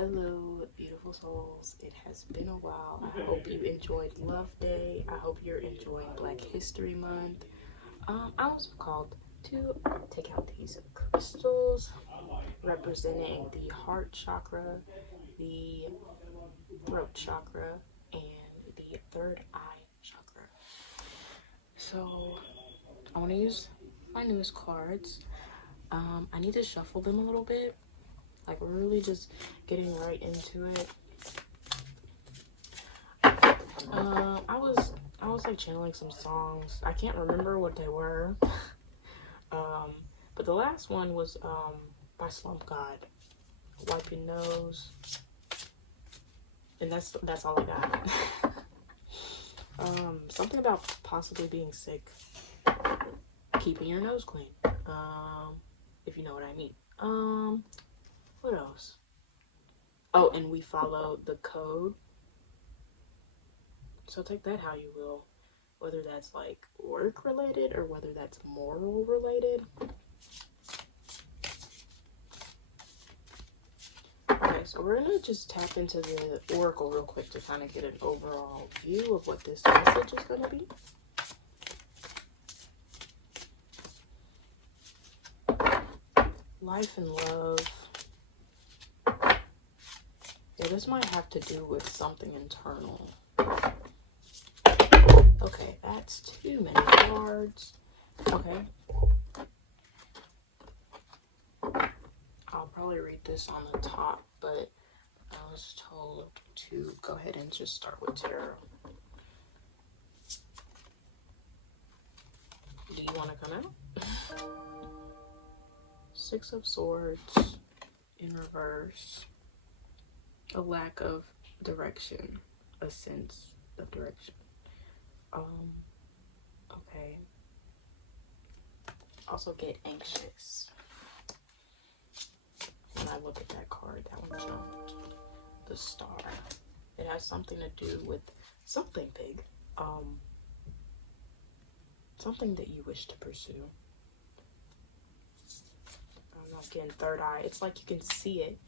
Hello, beautiful souls. It has been a while. I hope you enjoyed Love Day. I hope you're enjoying Black History Month. I was called to take out these crystals representing the heart chakra, the throat chakra, and the third eye chakra. So I want to use my newest cards. I need to shuffle them a little bit. Like, we're really just getting right into it. I was like channeling some songs. I can't remember what they were. But the last one was by Slump God. Wipe your nose. And that's all I got. Something about possibly being sick. Keeping your nose clean. If you know what I mean. What else? Oh, and we follow the code. So take that how you will. Whether that's like work related or whether that's moral related. Okay, so we're gonna just tap into the oracle real quick to kind of get an overall view of what this message is gonna be. Life and love. Yeah, this might have to do with something internal. Okay, that's too many cards. Okay. I'll probably read this on the top, but I was told to go ahead and just start with tarot. Do you want to come out? Six of Swords in reverse. A lack of direction. A sense of direction. Okay. Also get anxious. When I look at that card, that one jumped. The Star. It has something to do with something big. Something that you wish to pursue. I'm not getting third eye. It's like you can see it.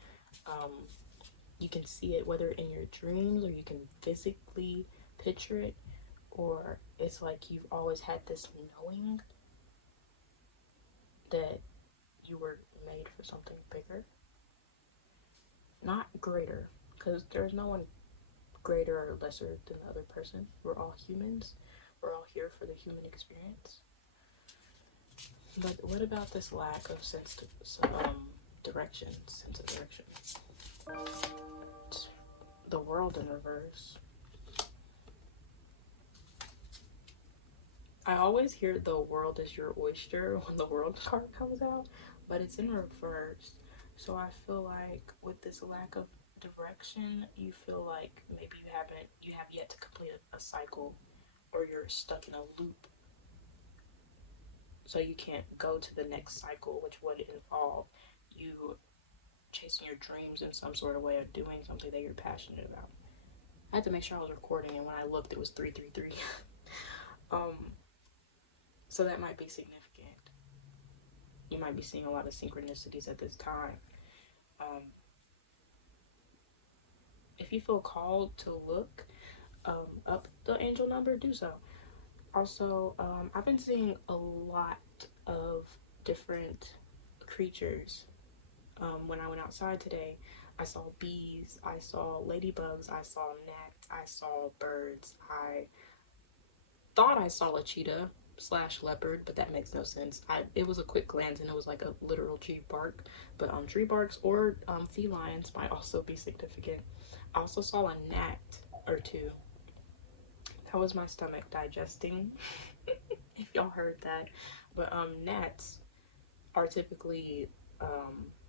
You can see it whether in your dreams or you can physically picture it, or it's like you've always had this knowing that you were made for something bigger. Not greater, because there's no one greater or lesser than the other person. We're all humans. We're all here for the human experience. But what about this lack of direction, sense of direction? The World in reverse. I always hear the world is your oyster when the World card comes out, but it's in reverse. So I feel like with this lack of direction, you feel like maybe you have yet to complete a cycle, or you're stuck in a loop. So you can't go to the next cycle, which would involve you chasing your dreams in some sort of way of doing something that you're passionate about. I had to make sure I was recording, and when I looked, it was 333. So that might be significant. You might be seeing a lot of synchronicities at this time. If you feel called to look up the angel number, do so. Also, I've been seeing a lot of different creatures. When I went outside today, I saw bees, I saw ladybugs, I saw gnats, I saw birds. I thought I saw a cheetah / leopard, but that makes no sense. It was a quick glance and it was like a literal tree bark. But tree barks or felines might also be significant. I also saw a gnat or two. That was my stomach digesting. If y'all heard that. But gnats are typically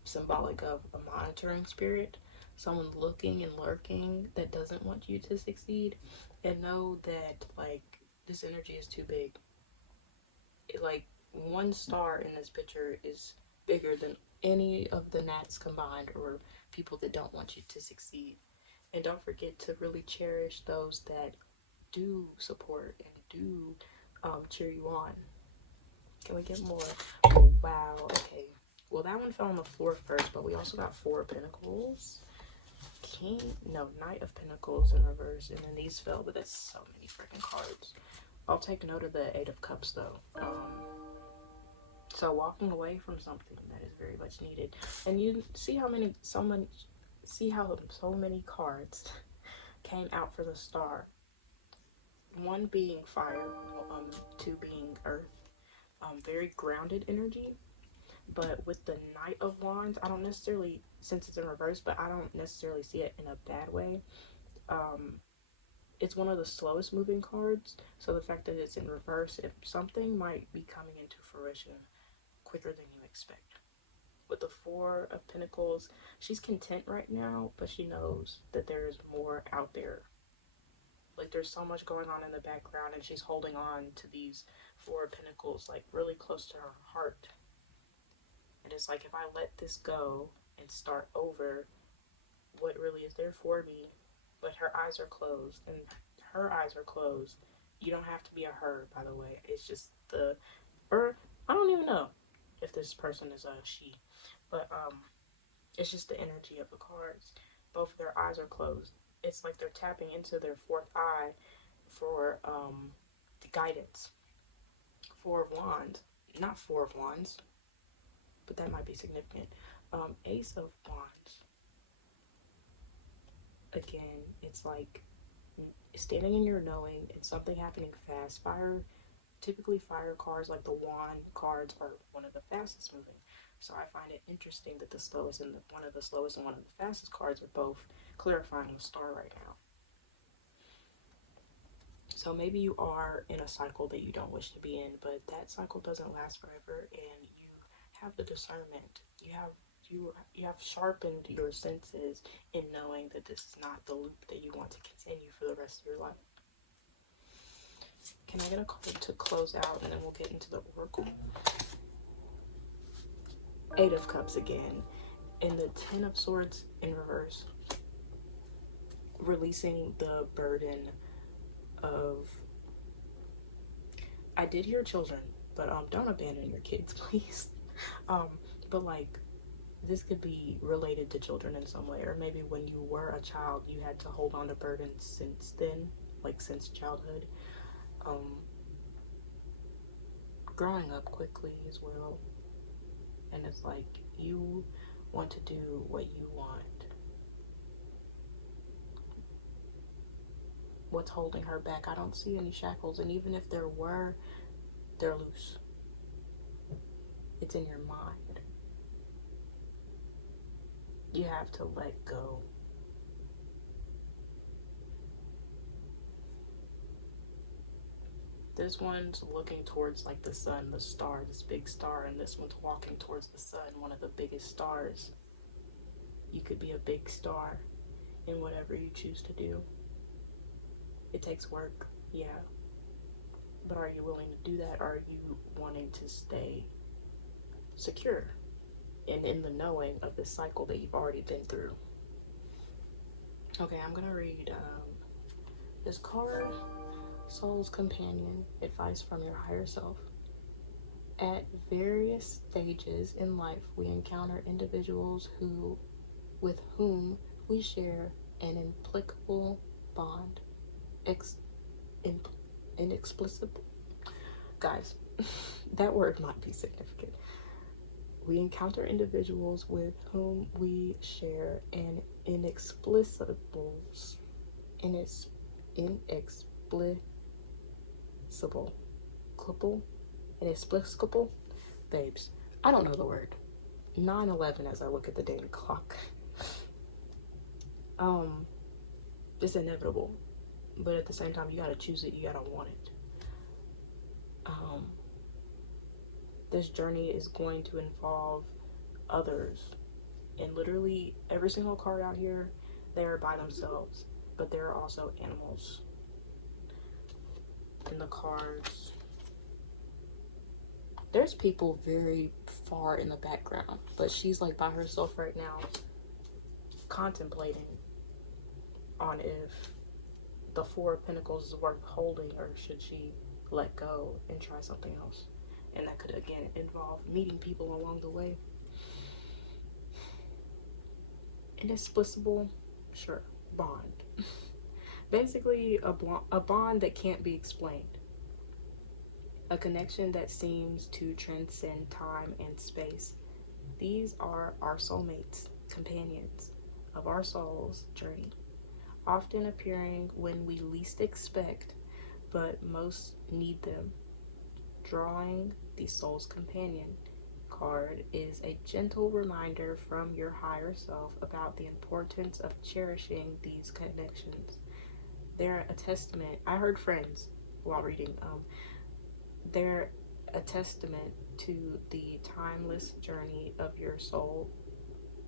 symbolic of a monitoring spirit, someone looking and lurking that doesn't want you to succeed, and know that like this energy is too big. Like one star in this picture is bigger than any of the gnats combined, or people that don't want you to succeed. And don't forget to really cherish those that do support and do cheer you on. Can we get more? Oh, wow. Okay. Well, that one fell on the floor first, but we also got 4 of Pentacles. Knight of Pentacles in reverse, and then these fell, but that's so many freaking cards. I'll take note of the Eight of Cups though. So walking away from something that is very much needed, and you see how so many cards came out for the Star. One being fire, two being earth. Very grounded energy. But with the Knight of Wands, I don't necessarily, since it's in reverse, but I don't necessarily see it in a bad way. It's one of the slowest moving cards, so the fact that it's in reverse, if something might be coming into fruition quicker than you expect. With the Four of Pentacles, she's content right now, but she knows that there's more out there. Like, there's so much going on in the background, and she's holding on to these Four of Pentacles, like, really close to her heart. And it's like, if I let this go and start over, what really is there for me? But her eyes are closed, and her eyes are closed. You don't have to be a her, by the way. It's just I don't even know if this person is a she, but it's just the energy of the cards. Both of their eyes are closed. It's like they're tapping into their fourth eye for the guidance. Four of Wands, not Four of Wands, but that might be significant. Ace of Wands. Again, it's like standing in your knowing. It's something happening fast. Typically fire cards, like the wand cards, are one of the fastest moving. So I find it interesting that the slowest and one of the slowest and one of the fastest cards are both clarifying the Star right now. So maybe you are in a cycle that you don't wish to be in, but that cycle doesn't last forever, and you have the discernment. You have sharpened your senses in knowing that this is not the loop that you want to continue for the rest of your life. Can I get a card to close out, and then we'll get into the oracle? Eight of Cups again, and the Ten of Swords in reverse. Releasing the burden of, I did hear children, but don't abandon your kids, please. But like, this could be related to children in some way, or maybe when you were a child, you had to hold on to burdens since then, like since childhood. Growing up quickly as well, and it's like you want to do what you want. What's holding her back? I don't see any shackles, and even if there were, they're loose. It's in your mind. You have to let go. This one's looking towards like the sun, the star, this big star, and this one's walking towards the sun, one of the biggest stars. You could be a big star in whatever you choose to do. It takes work, yeah. But are you willing to do that? Or are you wanting to stay secure and in the knowing of this cycle that you've already been through? Okay, I'm gonna read this card. Soul's Companion, advice from your higher self. At various stages in life, we encounter individuals with whom we share an inexplicable bond. Inexplicable. Guys, that word might be significant. We encounter individuals with whom we share an inexplicable inexplicable, babes. I don't know the word. 9/11 as I look at the daily clock. It's inevitable, but at the same time, you gotta choose it. You gotta want it. This journey is going to involve others, and literally every single card out here, they are by themselves, but there are also animals in the cards. There's people very far in the background, but she's like by herself right now, contemplating on if the Four of Pentacles is worth holding, or should she let go and try something else. And that could again involve meeting people along the way. Inexplicable, Sure, bond. Basically, a bond that can't be explained. A connection that seems to transcend time and space. These are our soulmates, companions of our soul's journey, often appearing when we least expect, but most need them. Drawing the soul's companion card is a gentle reminder from your higher self about the importance of cherishing these connections. They're a testament. I heard friends while reading. They're a testament to the timeless journey of your soul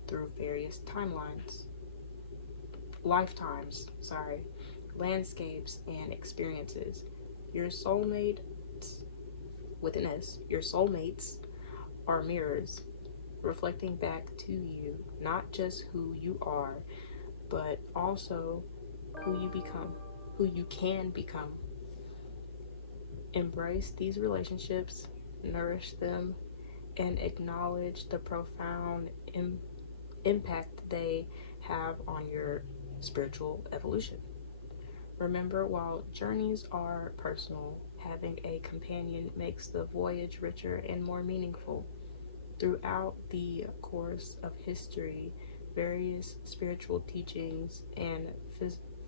through various lifetimes, landscapes, and experiences. Your soulmates, with an S, your soulmates are mirrors reflecting back to you not just who you are, but also who you can become. Embrace these relationships, nourish them, and acknowledge the profound impact they have on your spiritual evolution. Remember, while journeys are personal, having a companion makes the voyage richer and more meaningful. Throughout the course of history, various spiritual teachings and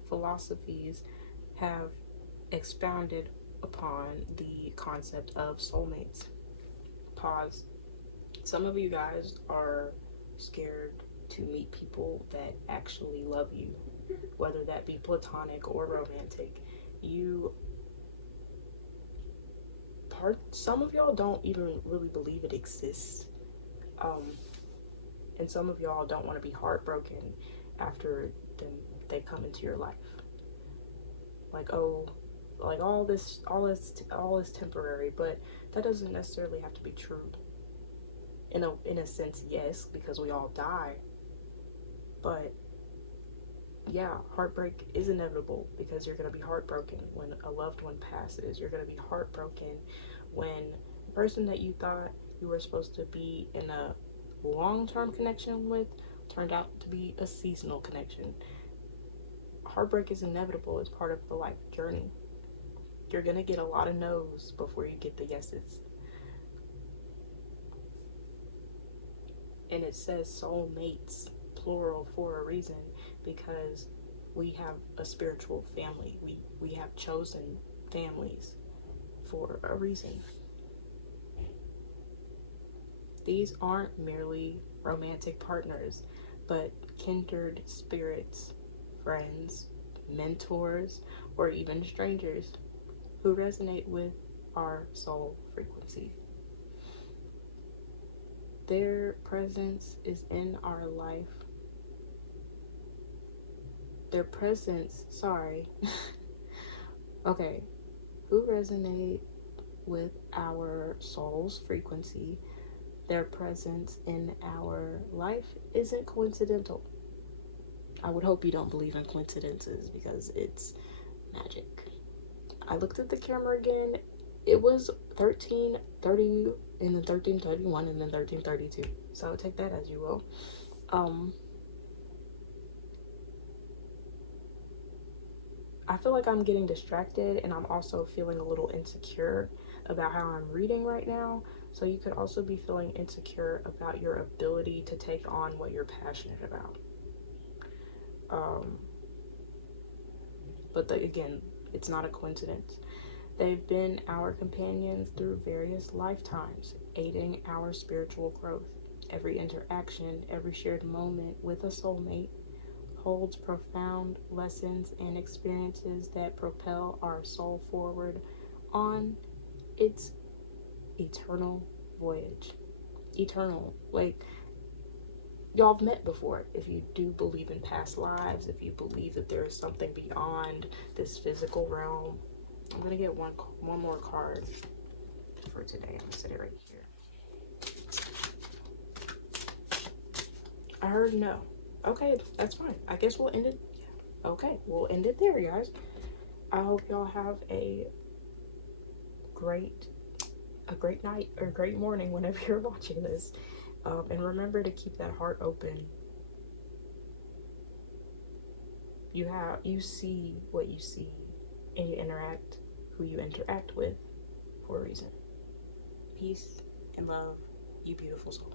philosophies have expounded upon the concept of soulmates. Pause. Some of you guys are scared to meet people that actually love you, whether that be platonic or romantic. Some of y'all don't even really believe it exists. And some of y'all don't want to be heartbroken after they come into your life. Like, oh, like all is temporary, but that doesn't necessarily have to be true. In a sense, yes, because we all die. But yeah, heartbreak is inevitable because you're going to be heartbroken when a loved one passes. You're going to be heartbroken when the person that you thought you were supposed to be in a long-term connection with turned out to be a seasonal connection. Heartbreak is inevitable. It's part of the life journey. You're going to get a lot of no's before you get the yeses. And it says soulmates, plural, for a reason, because we have a spiritual family. We have chosen families for a reason. These aren't merely romantic partners, but kindred spirits, friends, mentors, or even strangers who resonate with our soul frequency. Their presence is in our life. Okay. Who resonate with our soul's frequency. Their presence in our life isn't coincidental. I would hope you don't believe in coincidences because it's magic. I looked at the camera again. It was 1330 and then 1331 and then 1332. So take that as you will. I feel like I'm getting distracted and I'm also feeling a little insecure about how I'm reading right now. So you could also be feeling insecure about your ability to take on what you're passionate about. But again, it's not a coincidence. They've been our companions through various lifetimes, aiding our spiritual growth. Every interaction, every shared moment with a soulmate holds profound lessons and experiences that propel our soul forward on its eternal voyage. Eternal, like y'all have met before. If you do believe in past lives, if you believe that there is something beyond this physical realm. I'm gonna get one more card for today. I'm gonna set it right here. I heard no. Okay, that's fine. I guess we'll end it. Okay, we'll end it there, guys. I hope y'all have a great night or great morning whenever you're watching this. And remember to keep that heart open. You see what you see, and you interact who you interact with for a reason. Peace and love, you beautiful soul.